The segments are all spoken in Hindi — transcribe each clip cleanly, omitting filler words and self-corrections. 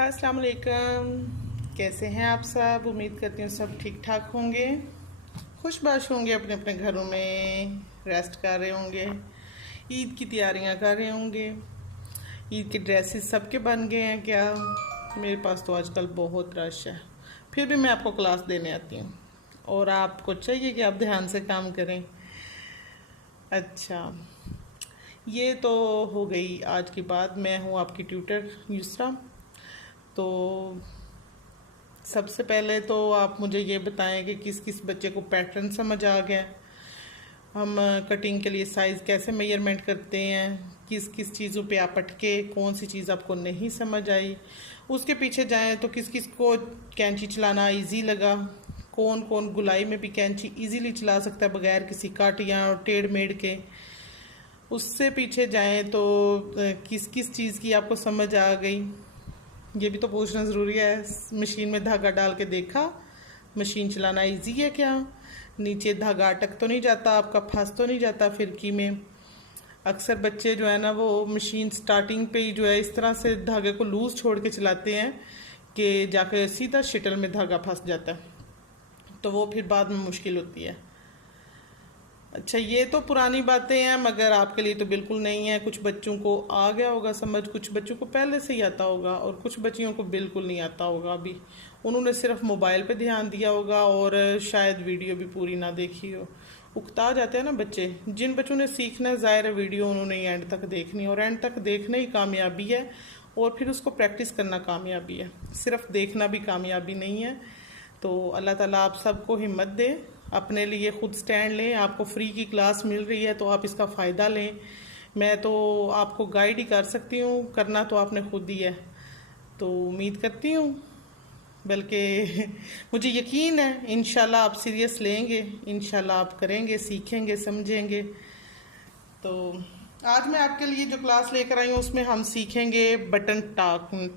अस्सलाम वालेकुम। कैसे हैं आप सब? उम्मीद करती हूँ सब ठीक ठाक होंगे, खुशबाश होंगे, अपने अपने घरों में रेस्ट कर रहे होंगे, ईद की तैयारियां कर रहे होंगे। ईद के ड्रेसेस सबके बन गए हैं क्या? मेरे पास तो आजकल बहुत रश है, फिर भी मैं आपको क्लास देने आती हूँ और आपको चाहिए कि आप ध्यान से काम करें। अच्छा, ये तो हो गई आज की बात। मैं हूँ आपकी ट्यूटर युसरा। तो सबसे पहले तो आप मुझे ये बताएं कि किस किस बच्चे को पैटर्न समझ आ गया, हम कटिंग के लिए साइज़ कैसे मेजरमेंट करते हैं, किस किस चीज़ों पे आप अटके, कौन सी चीज़ आपको नहीं समझ आई। उसके पीछे जाएं तो किस किस को कैंची चलाना इजी लगा, कौन कौन गुलाई में भी कैंची इजीली चला सकता है बगैर किसी काट या टेढ़ मेढ़ के। उससे पीछे जाएं तो किस किस चीज़ की आपको समझ आ गई, ये भी तो पूछना ज़रूरी है। मशीन में धागा डाल के देखा, मशीन चलाना इजी है क्या? नीचे धागा अटक तो नहीं जाता, आपका फंस तो नहीं जाता फिरकी में? अक्सर बच्चे जो है ना वो मशीन स्टार्टिंग पे ही जो है इस तरह से धागे को लूज छोड़ के चलाते हैं कि जाकर सीधा शटल में धागा फंस जाता है, तो वो फिर बाद में मुश्किल होती है। अच्छा, ये तो पुरानी बातें हैं मगर आपके लिए तो बिल्कुल नहीं है। कुछ बच्चों को आ गया होगा समझ, कुछ बच्चों को पहले से ही आता होगा और कुछ बच्चियों को बिल्कुल नहीं आता होगा। अभी उन्होंने सिर्फ मोबाइल पे ध्यान दिया होगा और शायद वीडियो भी पूरी ना देखी हो। उकता जाते हैं ना बच्चे। जिन बच्चों ने सीखना ज़ाहिर है वीडियो उन्होंने एंड तक देखनी, और एंड तक देखना ही कामयाबी है और फिर उसको प्रैक्टिस करना कामयाबी है, सिर्फ देखना भी कामयाबी नहीं है। तो अल्लाह ताला आप सबको हिम्मत दे, अपने लिए खुद स्टैंड लें। आपको फ्री की क्लास मिल रही है तो आप इसका फ़ायदा लें। मैं तो आपको गाइड ही कर सकती हूँ, करना तो आपने खुद ही है। तो उम्मीद करती हूँ, बल्कि मुझे यकीन है इंशाल्लाह आप सीरियस लेंगे, इंशाल्लाह आप करेंगे, सीखेंगे, समझेंगे। तो आज मैं आपके लिए जो क्लास लेकर आई हूँ उसमें हम सीखेंगे बटन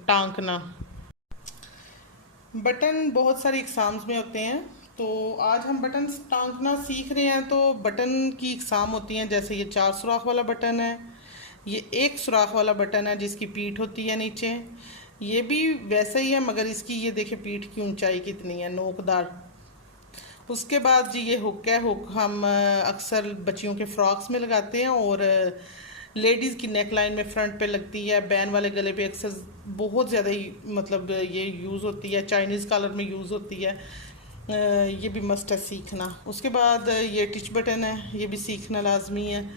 टांकना। बटन बहुत सारे एग्ज़ाम्स में होते हैं, तो आज हम बटन टांकना सीख रहे हैं। तो बटन की एग्ज़ाम होती हैं, जैसे ये 4 सुराख वाला बटन है, ये 1 सुराख वाला बटन है जिसकी पीठ होती है नीचे, ये भी वैसा ही है मगर इसकी ये देखिए पीठ की ऊंचाई कितनी है, नोकदार। उसके बाद जी ये हुक है, हुक हम अक्सर बच्चियों के फ्रॉक्स में लगाते हैं और लेडीज़ की नेक लाइन में फ्रंट पे लगती है, बैन वाले गले पे अक्सर बहुत ज़्यादा ही मतलब ये यूज़ होती है, चाइनीज़ कलर में यूज़ होती है। ये भी मस्ट है सीखना। उसके बाद ये टिच बटन है, ये भी सीखना लाजमी है।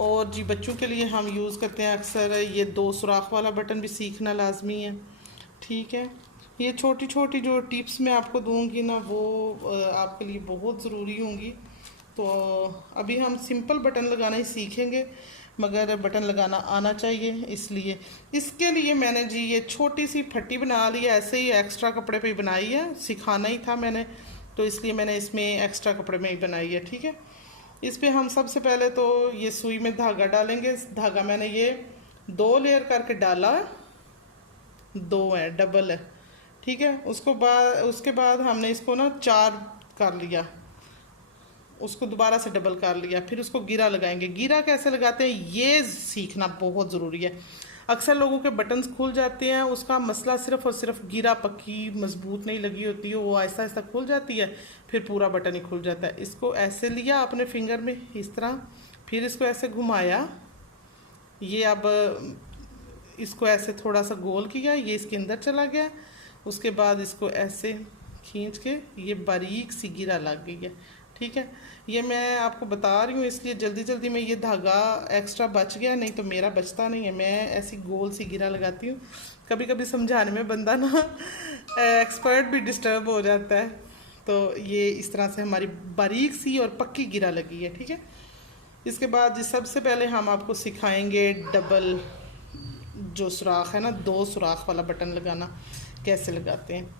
और जी बच्चों के लिए हम यूज़ करते हैं अक्सर ये 2 सुराख वाला बटन भी सीखना लाजमी है। ठीक है, ये छोटी छोटी जो टिप्स मैं आपको दूंगी ना वो आपके लिए बहुत ज़रूरी होंगी। तो अभी हम सिंपल बटन लगाना ही सीखेंगे मगर बटन लगाना आना चाहिए, इसलिए इसके लिए मैंने जी ये छोटी सी फट्टी बना ली है, ऐसे ही एक्स्ट्रा कपड़े पे ही बनाई है, सिखाना ही था मैंने तो इसलिए मैंने इसमें एक्स्ट्रा कपड़े में ही बनाई है। ठीक है, इस पर हम सबसे पहले तो ये सुई में धागा डालेंगे। धागा मैंने ये 2 लेयर करके डाला, 2 है, डबल है। ठीक है, उसके बाद हमने इसको ना 4 कर लिया, उसको दोबारा से डबल कर लिया, फिर उसको गिरा लगाएंगे। गिरा कैसे लगाते हैं ये सीखना बहुत ज़रूरी है। अक्सर लोगों के बटन्स खुल जाते हैं, उसका मसला सिर्फ और सिर्फ गिरा पक्की मजबूत नहीं लगी होती है, वो आहिस्ता आहिस्ता खुल जाती है, फिर पूरा बटन ही खुल जाता है। इसको ऐसे लिया अपने फिंगर में इस तरह, फिर इसको ऐसे घुमाया, ये अब इसको ऐसे थोड़ा सा गोल किया, ये इसके अंदर चला गया। उसके बाद इसको ऐसे खींच के ये बारीक सी गिरा लग गई है। ठीक है, ये मैं आपको बता रही हूँ इसलिए जल्दी जल्दी में ये धागा एक्स्ट्रा बच गया, नहीं तो मेरा बचता नहीं है। मैं ऐसी गोल सी गिरा लगाती हूँ, कभी कभी समझाने में बंदा ना एक्सपर्ट भी डिस्टर्ब हो जाता है। तो ये इस तरह से हमारी बारीक सी और पक्की गिरा लगी है। ठीक है, इसके बाद सबसे पहले हम आपको सिखाएंगे डबल जो सुराख है ना, 2 सुराख वाला बटन लगाना कैसे लगाते हैं।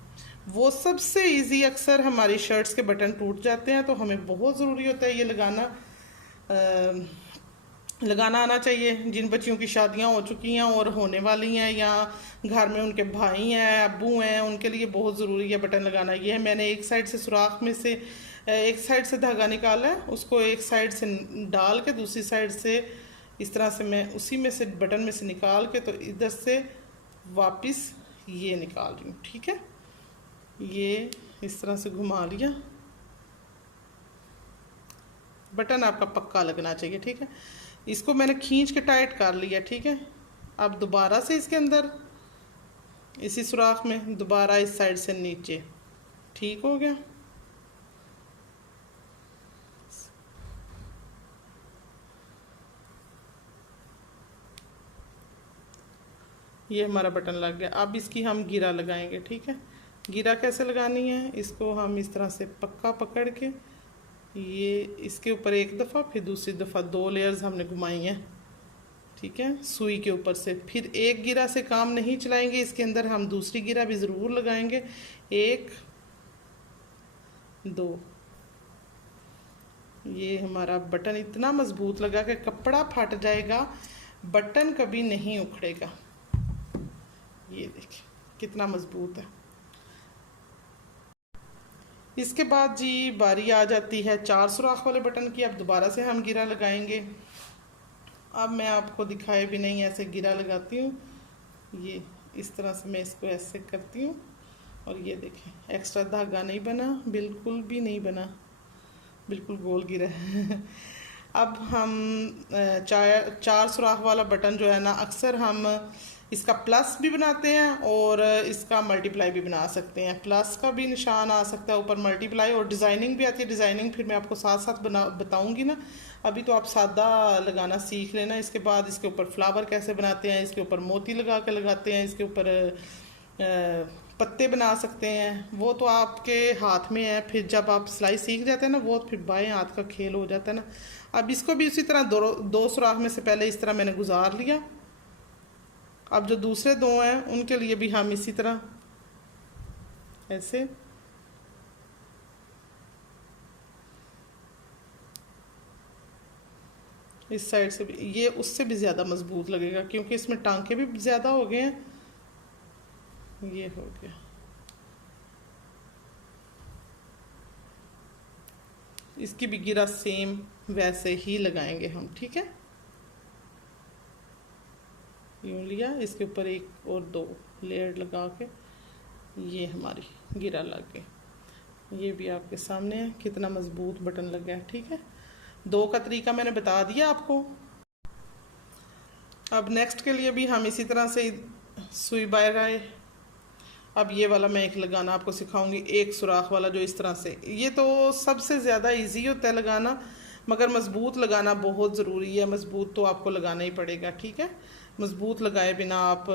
वो सबसे इजी, अक्सर हमारी शर्ट्स के बटन टूट जाते हैं तो हमें बहुत ज़रूरी होता है ये लगाना आना चाहिए। जिन बच्चियों की शादियां हो चुकी हैं और होने वाली हैं या घर में उनके भाई हैं, अब्बू हैं, उनके लिए बहुत ज़रूरी है बटन लगाना। ये है, मैंने एक साइड से सुराख में से एक साइड से धागा निकाला है, उसको एक साइड से डाल के दूसरी साइड से इस तरह से मैं उसी में से बटन में से निकाल के तो इधर से वापस ये निकाल रही हूँ, ठीक है। ये इस तरह से घुमा लिया, बटन आपका पक्का लगना चाहिए, ठीक है। इसको मैंने खींच के टाइट कर लिया, ठीक है। अब दोबारा से इसके अंदर इसी सुराख में दोबारा इस साइड से नीचे, ठीक हो गया। ये हमारा बटन लग गया। अब इसकी हम गिरा लगाएंगे, ठीक है। गिरा कैसे लगानी है, इसको हम इस तरह से पक्का पकड़ के ये इसके ऊपर एक दफ़ा, फिर दूसरी दफ़ा 2 लेयर्स हमने घुमाई हैं, ठीक है, सुई के ऊपर से। फिर एक गिरा से काम नहीं चलाएंगे, इसके अंदर हम दूसरी गिरा भी ज़रूर लगाएंगे। 1 2, ये हमारा बटन इतना मज़बूत लगा कि कपड़ा फट जाएगा, बटन कभी नहीं उखड़ेगा। ये देखिए कितना मज़बूत है। इसके बाद जी बारी आ जाती है 4 सुराख वाले बटन की। अब दोबारा से हम गिरा लगाएंगे। अब मैं आपको दिखाए भी नहीं ऐसे गिरा लगाती हूँ, ये इस तरह से मैं इसको ऐसे करती हूँ और ये देखें एक्स्ट्रा धागा नहीं बना, बिल्कुल भी नहीं बना, बिल्कुल गोल गिरा है। अब हम 4 सुराख वाला बटन जो है ना, अक्सर हम इसका प्लस भी बनाते हैं और इसका मल्टीप्लाई भी बना सकते हैं। प्लस का भी निशान आ सकता है ऊपर, मल्टीप्लाई, और डिज़ाइनिंग भी आती है। डिज़ाइनिंग फिर मैं आपको साथ साथ बताऊंगी ना। अभी तो आप सादा लगाना सीख लेना। इसके बाद इसके ऊपर फ्लावर कैसे बनाते हैं, इसके ऊपर मोती लगा के लगाते हैं, इसके ऊपर पत्ते बना सकते हैं, वो तो आपके हाथ में है। फिर जब आप सिलाई सीख जाते हैं ना, वो फिर बाएं हाथ का खेल हो जाता है ना। अब इसको भी उसी तरह दो सुराख में से पहले इस तरह मैंने गुजार लिया। अब जो दूसरे 2 हैं उनके लिए भी हम इसी तरह ऐसे इस साइड से भी, ये उससे भी ज़्यादा मजबूत लगेगा क्योंकि इसमें टांके भी ज़्यादा हो गए हैं। ये हो गया। इसकी भी गिरा सेम वैसे ही लगाएंगे हम, ठीक है। यूँ लिया, इसके ऊपर 1 और 2 लेयर लगा के ये हमारी गिरा लग गई। ये भी आपके सामने है कितना मज़बूत बटन लग गया है, ठीक है। 2 का तरीका मैंने बता दिया आपको। अब नेक्स्ट के लिए भी हम इसी तरह से सुई बाहर आए। अब ये वाला मैं एक लगाना आपको सिखाऊंगी, 1 सुराख वाला, जो इस तरह से, ये तो सबसे ज़्यादा इजी होता है लगाना, मगर मज़बूत लगाना बहुत ज़रूरी है। मज़बूत तो आपको लगाना ही पड़ेगा, ठीक है। मज़बूत लगाए बिना आप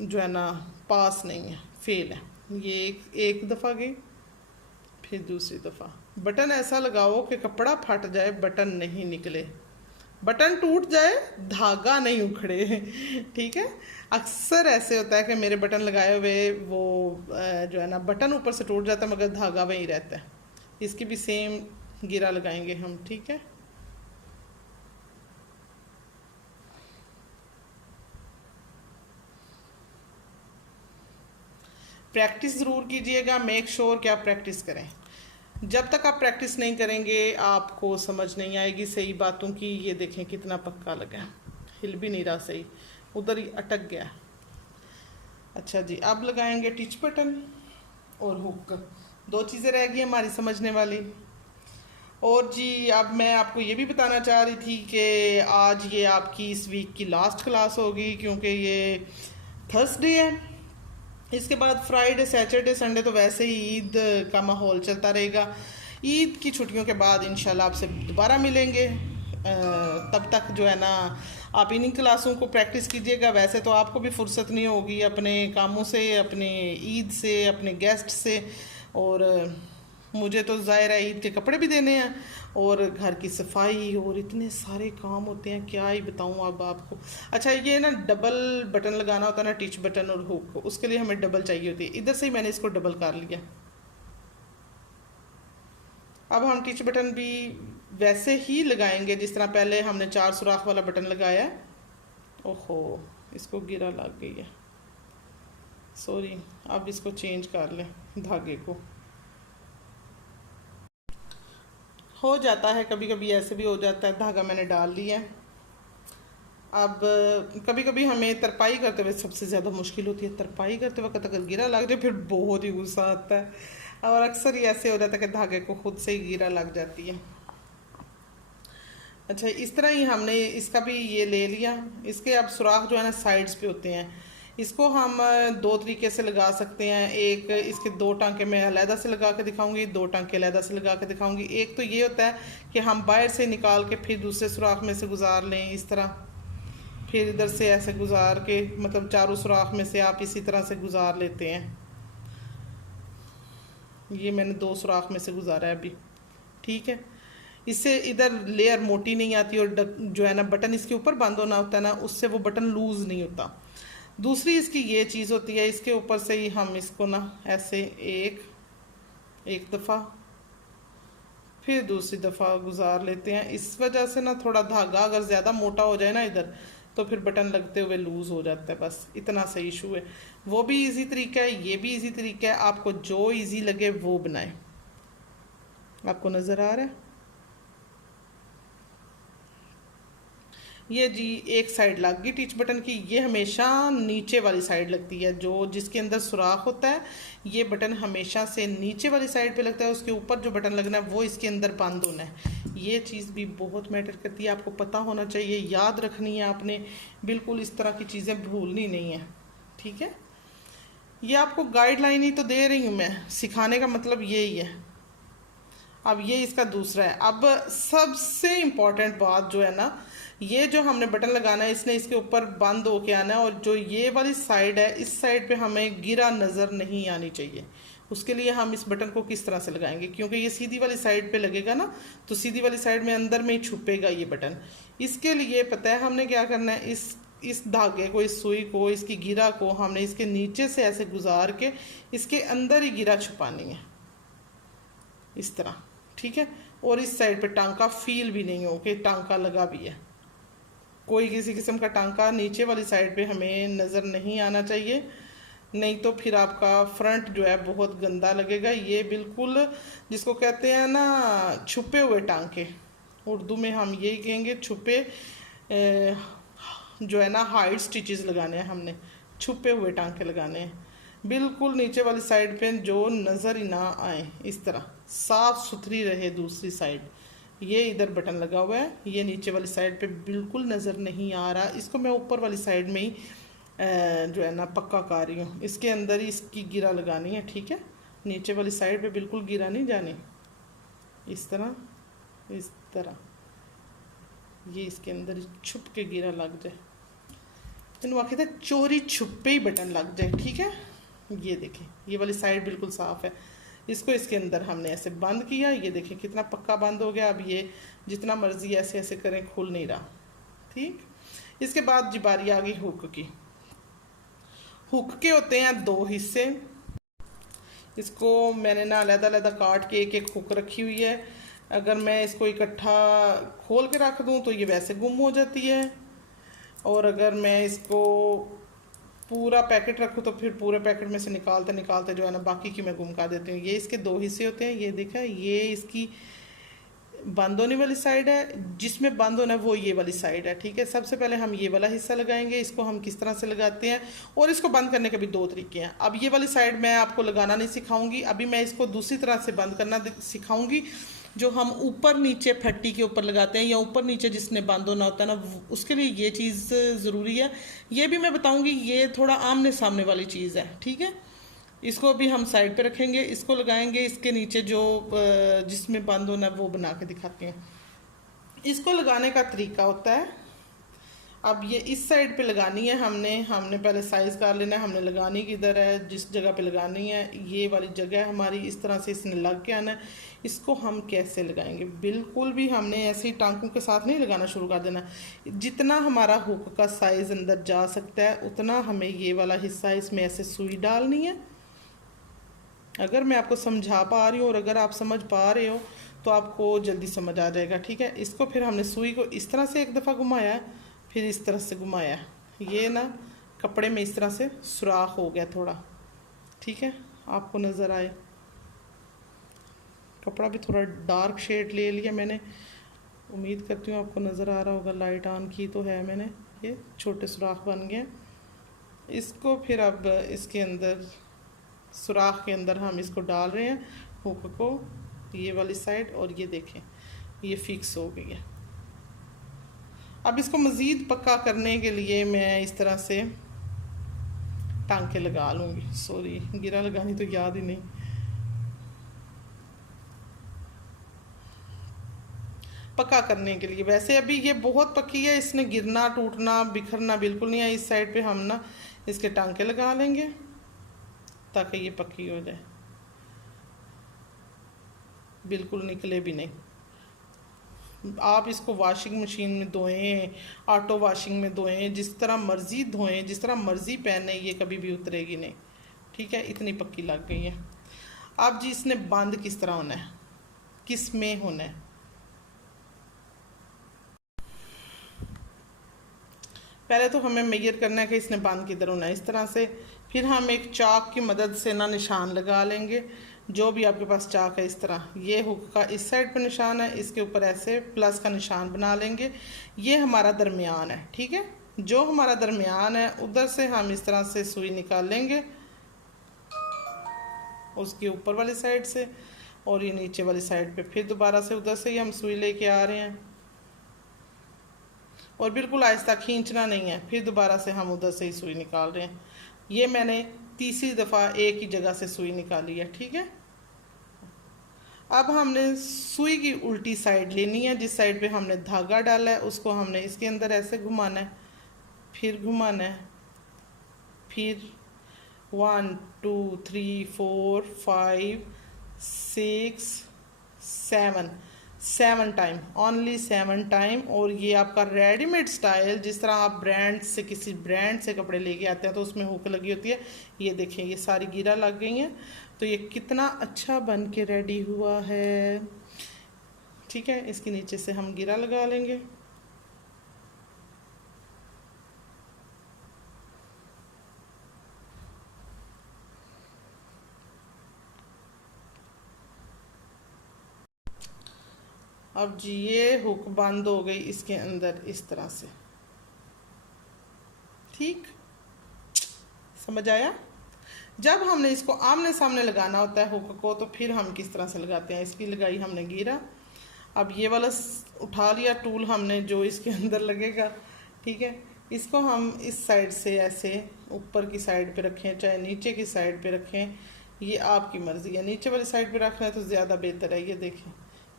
जो है ना पास नहीं है, फेल है। ये एक दफ़ा गई, फिर दूसरी दफ़ा। बटन ऐसा लगाओ कि कपड़ा फट जाए, बटन नहीं निकले, बटन टूट जाए, धागा नहीं उखड़े, ठीक है। अक्सर ऐसे होता है कि मेरे बटन लगाए हुए वो जो है ना बटन ऊपर से टूट जाता है मगर धागा वहीं रहता है। इसकी भी सेम गिरा लगाएंगे हम, ठीक है। प्रैक्टिस ज़रूर कीजिएगा, मेक श्योर कि आप प्रैक्टिस करें। जब तक आप प्रैक्टिस नहीं करेंगे आपको समझ नहीं आएगी सही बातों की। ये देखें कितना पक्का लगा, हिल भी नहीं रहा सही, उधर ही अटक गया। अच्छा जी, अब लगाएंगे टिच बटन और हुक। 2 चीज़ें रह गई हमारी समझने वाली। और जी अब मैं आपको ये भी बताना चाह रही थी कि आज ये आपकी इस वीक की लास्ट क्लास होगी क्योंकि ये थर्सडे है। इसके बाद फ्राइडे, सैटरडे, संडे तो वैसे ही ईद का माहौल चलता रहेगा। ईद की छुट्टियों के बाद इंशाल्लाह आपसे दोबारा मिलेंगे। तब तक जो है ना आप इन्हीं क्लासों को प्रैक्टिस कीजिएगा। वैसे तो आपको भी फुर्सत नहीं होगी अपने कामों से, अपने ईद से, अपने गेस्ट से, और मुझे तो ज़ाहिर है ईद के कपड़े भी देने हैं और घर की सफाई और इतने सारे काम होते हैं, क्या ही बताऊँ अब आपको। अच्छा, ये ना डबल बटन लगाना होता है ना, टिच बटन और हुक, उसके लिए हमें डबल चाहिए होती है। इधर से ही मैंने इसको डबल कर लिया। अब हम टिच बटन भी वैसे ही लगाएंगे जिस तरह पहले हमने 4 सुराख वाला बटन लगाया है। ओहो, इसको गिरा लग गई है, सॉरी। अब इसको चेंज कर लें, धागे को। हो जाता है कभी कभी, ऐसे भी हो जाता है। धागा मैंने डाल लिया है। अब कभी कभी हमें तरपाई करते हुए सबसे ज़्यादा मुश्किल होती है, तरपाई करते वक्त अगर गिरा लग जाए फिर बहुत ही गुस्सा आता है, और अक्सर ही ऐसे हो जाता है कि धागे को खुद से ही गिरा लग जाती है। अच्छा, इस तरह ही हमने इसका भी ये ले लिया। इसके अब सुराख जो है ना साइड्स पे होते हैं, इसको हम दो तरीके से लगा सकते हैं। एक, इसके दो टांके मैं अलहदा से लगा के दिखाऊंगी, दो टांके अलहदा से लगा के दिखाऊंगी। एक तो ये होता है कि हम बाहर से निकाल के फिर दूसरे सुराख में से गुजार लें इस तरह, फिर इधर से ऐसे गुजार के, मतलब चारों सुराख में से आप इसी तरह से गुजार लेते हैं। ये मैंने दो सुराख में से गुजारा है अभी, ठीक है। इससे इधर लेयर मोटी नहीं आती, और जो है ना बटन इसके ऊपर बंद होना होता है ना, उससे वो बटन लूज़ नहीं होता। दूसरी इसकी ये चीज़ होती है, इसके ऊपर से ही हम इसको ना ऐसे एक दफ़ा फिर दूसरी दफ़ा गुजार लेते हैं। इस वजह से ना थोड़ा धागा अगर ज़्यादा मोटा हो जाए ना इधर, तो फिर बटन लगते हुए लूज़ हो जाता है। बस इतना सा इशू है। वो भी इजी तरीका है, ये भी इजी तरीका है, आपको जो इजी लगे वो बनाएं। आपको नज़र आ रहा है ये जी, एक साइड लग गई टीच बटन की। ये हमेशा नीचे वाली साइड लगती है, जो जिसके अंदर सुराख होता है ये बटन हमेशा से नीचे वाली साइड पे लगता है। उसके ऊपर जो बटन लगना है वो इसके अंदर बंद होना है। ये चीज़ भी बहुत मैटर करती है, आपको पता होना चाहिए, याद रखनी है आपने, बिल्कुल इस तरह की चीज़ें भूलनी नहीं है, ठीक है। ये आपको गाइडलाइन ही तो दे रही हूँ मैं, सिखाने का मतलब यही है। अब ये इसका दूसरा है। अब सबसे इम्पॉर्टेंट बात जो है ना, ये जो हमने बटन लगाना है इसने इसके ऊपर बंद होके आना है, और जो ये वाली साइड है इस साइड पे हमें गिरा नज़र नहीं आनी चाहिए। उसके लिए हम इस बटन को किस तरह से लगाएंगे, क्योंकि ये सीधी वाली साइड पे लगेगा ना, तो सीधी वाली साइड में अंदर में ही छुपेगा ये बटन। इसके लिए पता है हमने क्या करना है, इस धागे को, इस सुई को, इसकी गिरा को हमने इसके नीचे से ऐसे गुजार के इसके अंदर ही गिरा छुपानी है इस तरह, ठीक है। और इस साइड पे टांका फील भी नहीं हो कि टांका लगा भी है। कोई किसी किस्म का टांका नीचे वाली साइड पे हमें नज़र नहीं आना चाहिए, नहीं तो फिर आपका फ्रंट जो है बहुत गंदा लगेगा। ये बिल्कुल जिसको कहते हैं ना छुपे हुए टांके, उर्दू में हम यही कहेंगे छुपे, जो है ना हाइड स्टिचेस लगाने हैं हमने, छुपे हुए टांके लगाने हैं। बिल्कुल नीचे वाली साइड पे जो नज़र ही ना आए, इस तरह साफ सुथरी रहे दूसरी साइड। ये इधर बटन लगा हुआ है, ये नीचे वाली साइड पे बिल्कुल नज़र नहीं आ रहा। इसको मैं ऊपर वाली साइड में ही जो है ना पक्का कर रही हूँ, इसके अंदर ही इसकी गिरा लगानी है, ठीक है। नीचे वाली साइड पे बिल्कुल गिरा नहीं जानी, इस तरह इस तरह ये इसके अंदर छुप के गिरा लग जाए, इन वाकई चोरी छुपे ही बटन लग जाए, ठीक है। ये देखें ये वाली साइड बिल्कुल साफ़ है। इसको इसके अंदर हमने ऐसे बंद किया, ये देखें कितना पक्का बंद हो गया। अब ये जितना मर्जी ऐसे ऐसे करें खुल नहीं रहा, ठीक। इसके बाद जी बारी आ गई हुक की। हुक के होते हैं दो हिस्से, इसको मैंने ना अलग अलग काट के एक एक हुक रखी हुई है। अगर मैं इसको इकट्ठा खोल के रख दूँ तो ये वैसे गुम हो जाती है, और अगर मैं इसको पूरा पैकेट रखूँ तो फिर पूरे पैकेट में से निकालते निकालते जो है ना बाकी की मैं गुम कर देती हूँ। ये इसके दो हिस्से होते हैं, ये देखा, ये इसकी बंद होने वाली साइड है, जिसमें बंद होना है वो ये वाली साइड है, ठीक है। सबसे पहले हम ये वाला हिस्सा लगाएंगे, इसको हम किस तरह से लगाते हैं, और इसको बंद करने के भी दो तरीके हैं। अब ये वाली साइड मैं आपको लगाना नहीं सिखाऊंगी, अभी मैं इसको दूसरी तरह से बंद करना सिखाऊंगी, जो हम ऊपर नीचे फट्टी के ऊपर लगाते हैं, या ऊपर नीचे जिसने बंद होना होता है ना, उसके लिए ये चीज़ ज़रूरी है। ये भी मैं बताऊंगी, ये थोड़ा आमने सामने वाली चीज़ है, ठीक है। इसको भी हम साइड पे रखेंगे, इसको लगाएंगे इसके नीचे जो जिसमें बंद होना है वो बना के दिखाते हैं। इसको लगाने का तरीका होता है, अब ये इस साइड पे लगानी है हमने पहले साइज़ कर लेना है, हमने लगानी किधर है, जिस जगह पे लगानी है ये वाली जगह है हमारी, इस तरह से इसने लग के आना है। इसको हम कैसे लगाएंगे, बिल्कुल भी हमने ऐसे ही टांकों के साथ नहीं लगाना शुरू कर देना। जितना हमारा हुक का साइज़ अंदर जा सकता है उतना हमें ये वाला हिस्सा इसमें ऐसे सुई डालनी है। अगर मैं आपको समझा पा रही हूँ और अगर आप समझ पा रहे हो तो आपको जल्दी समझ आ जाएगा, ठीक है। इसको फिर हमने सुई को इस तरह से एक दफ़ा घुमाया, फिर इस तरह से घुमाया, ये ना कपड़े में इस तरह से सुराख हो गया थोड़ा, ठीक है। आपको नज़र आए, कपड़ा भी थोड़ा डार्क शेड ले लिया मैंने, उम्मीद करती हूँ आपको नज़र आ रहा होगा, लाइट ऑन की तो है मैंने, ये छोटे सुराख बन गए। इसको फिर अब इसके अंदर सुराख के अंदर हम इसको डाल रहे हैं हुक को, ये वाली साइड, और ये देखें ये फिक्स हो गई है। अब इसको मज़ीद पक्का करने के लिए मैं इस तरह से टांके लगा लूँगी। सॉरी, गिरा लगानी तो याद ही नहीं। पक्का करने के लिए, वैसे अभी ये बहुत पक्की है, इसने गिरना टूटना बिखरना बिल्कुल नहीं है। इस साइड पे हम ना इसके टांके लगा लेंगे ताकि ये पक्की हो जाए, बिल्कुल निकले भी नहीं। आप इसको वॉशिंग मशीन में धोएं, ऑटो वॉशिंग में धोएं, जिस तरह मर्ज़ी धोएं, जिस तरह मर्ज़ी पहने, ये कभी भी उतरेगी नहीं। ठीक है, इतनी पक्की लग गई है। अब जी इसने बंद किस तरह होना है, किस में होना है। पहले तो हमें मेजर करना है कि इसने बंद किधर होना है, इस तरह से। फिर हम एक चाक की मदद से ना निशान लगा लेंगे, जो भी आपके पास चाक है। इस तरह ये हुक का इस साइड पर निशान है, इसके ऊपर ऐसे प्लस का निशान बना लेंगे। ये हमारा दरमियान है, ठीक है। जो हमारा दरमियान है उधर से हम इस तरह से सुई निकाल लेंगे, उसके ऊपर वाली साइड से, और ये नीचे वाली साइड पे फिर दोबारा से उधर से ही हम सुई लेके आ रहे हैं, और बिल्कुल आहिस्ता, खींचना नहीं है। फिर दोबारा से हम उधर से ही सुई निकाल रहे हैं। ये मैंने तीसरी दफ़ा एक ही जगह से सुई निकाली है, ठीक है। अब हमने सुई की उल्टी साइड लेनी है, जिस साइड पे हमने धागा डाला है उसको हमने इसके अंदर ऐसे घुमाना है, फिर घुमाना है, फिर 1 2 3 4 5 6 7 टाइम, ओनली 7 टाइम। और ये आपका रेडीमेड स्टाइल, जिस तरह आप ब्रांड से, किसी ब्रांड से कपड़े लेके आते हैं तो उसमें हुक लगी होती है। ये देखें, ये सारी गिरा लग गई हैं, तो ये कितना अच्छा बन के रेडी हुआ है। ठीक है, इसके नीचे से हम गिरा लगा लेंगे। अब जी ये हुक बंद हो गई इसके अंदर इस तरह से, ठीक, समझ आया। जब हमने इसको आमने सामने लगाना होता है हुक को, तो फिर हम किस तरह से लगाते हैं। इसकी लगाई हमने गिरा, अब ये वाला उठा लिया टूल हमने जो इसके अंदर लगेगा, ठीक है। इसको हम इस साइड से ऐसे ऊपर की साइड पे रखें, चाहे नीचे की साइड पे रखें, ये आपकी मर्ज़ी है। नीचे वाली साइड पे रखना है तो ज़्यादा बेहतर है। ये देखें,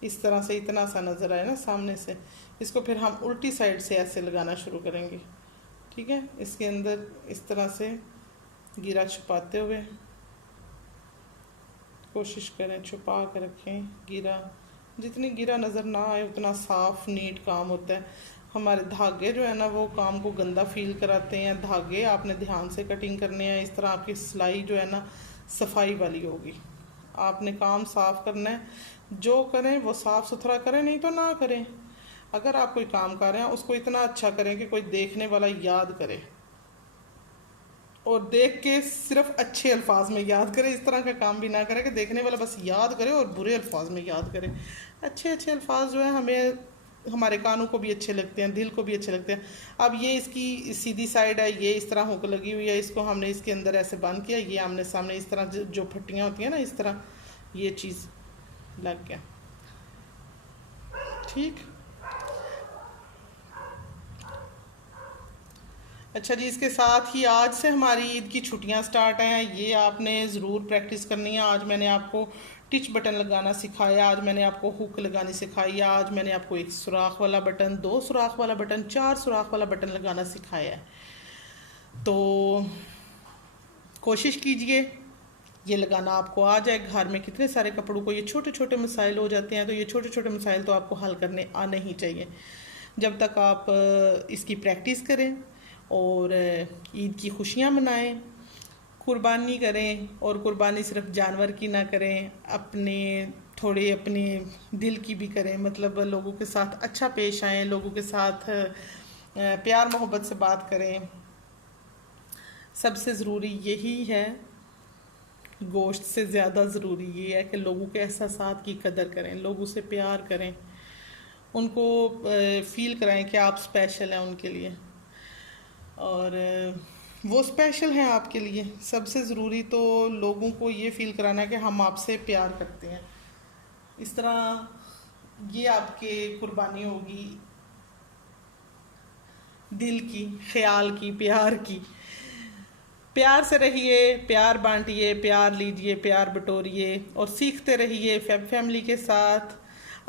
इस तरह से इतना सा नज़र आए ना सामने से। इसको फिर हम उल्टी साइड से ऐसे लगाना शुरू करेंगे, ठीक है। इसके अंदर इस तरह से गिरा छुपाते हुए कोशिश करें, छुपा कर रखें गिरा। जितनी गिरा नज़र ना आए उतना साफ़ नीट काम होता है। हमारे धागे जो है ना वो काम को गंदा फील कराते हैं। धागे आपने ध्यान से कटिंग करने हैं, इस तरह आपकी सिलाई जो है ना सफाई वाली होगी। आपने काम साफ़ करना है, जो करें वो साफ़ सुथरा करें, नहीं तो ना करें। अगर आप कोई काम कर रहे हैं उसको इतना अच्छा करें कि कोई देखने वाला याद करे, और देख के सिर्फ अच्छे अल्फाज में याद करे। इस तरह का काम भी ना करे कि देखने वाला बस याद करे और बुरे अल्फाज में याद करे। अच्छे अच्छे अल्फाज जो है हमें, हमारे कानों को भी अच्छे लगते हैं, दिल को भी अच्छे लगते हैं। अब ये इसकी सीधी साइड है, ये इस तरह हुक लगी हुई है, इसको हमने इसके अंदर ऐसे बंद किया। ये आमने सामने इस तरह जो फट्टियाँ होती हैं ना, इस तरह ये चीज़ लग गया, ठीक। अच्छा जी, इसके साथ ही आज से हमारी ईद की छुट्टियां स्टार्ट हैं। ये आपने ज़रूर प्रैक्टिस करनी है। आज मैंने आपको टिच बटन लगाना सिखाया, आज मैंने आपको हुक लगानी सिखाई, आज मैंने आपको एक सुराख वाला बटन, 2 सुराख वाला बटन, 4 सुराख वाला बटन लगाना सिखाया है। तो कोशिश कीजिए ये लगाना आपको आ जाए। घर में कितने सारे कपड़ों को ये छोटे छोटे मसाइल हो जाते हैं, तो ये छोटे छोटे मसाइल तो आपको हल करने आने ही चाहिए। जब तक आप इसकी प्रैक्टिस करें और ईद की खुशियाँ मनाएं, कुर्बानी करें, और कुर्बानी सिर्फ जानवर की ना करें, अपने थोड़े अपने दिल की भी करें। मतलब लोगों के साथ अच्छा पेश आएँ, लोगों के साथ प्यार मोहब्बत से बात करें। सबसे ज़रूरी यही है, गोश्त से ज़्यादा ज़रूरी ये है कि लोगों के एहसासात की कदर करें, लोगों से प्यार करें, उनको फ़ील कराएं कि आप स्पेशल हैं उनके लिए। और वो स्पेशल हैं आपके लिए। सबसे ज़रूरी तो लोगों को ये फ़ील कराना है कि हम आपसे प्यार करते हैं। इस तरह ये आपके कुर्बानी होगी दिल की, ख्याल की, प्यार की। प्यार से रहिए, प्यार बांटिए, प्यार लीजिए, प्यार बटोरिए और सीखते रहिए फैमिली के साथ।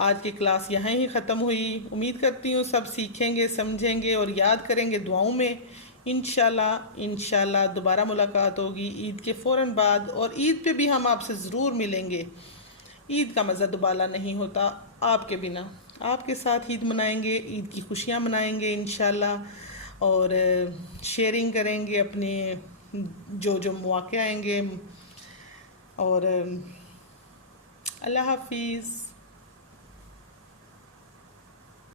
आज की क्लास यहाँ ही ख़त्म हुई। उम्मीद करती हूँ सब सीखेंगे, समझेंगे और याद करेंगे दुआओं में। इंशाल्लाह दोबारा मुलाकात होगी ईद के फ़ौरन बाद, और ईद पे भी हम आपसे ज़रूर मिलेंगे। ईद का मज़ा दुबाला नहीं होता आपके बिना। आपके साथ ईद मनाएंगे, ईद की खुशियाँ मनाएंगे इंशाल्लाह, और शेयरिंग करेंगे अपने जो जो मौके आएंगे। और अल्लाह हाफिज़।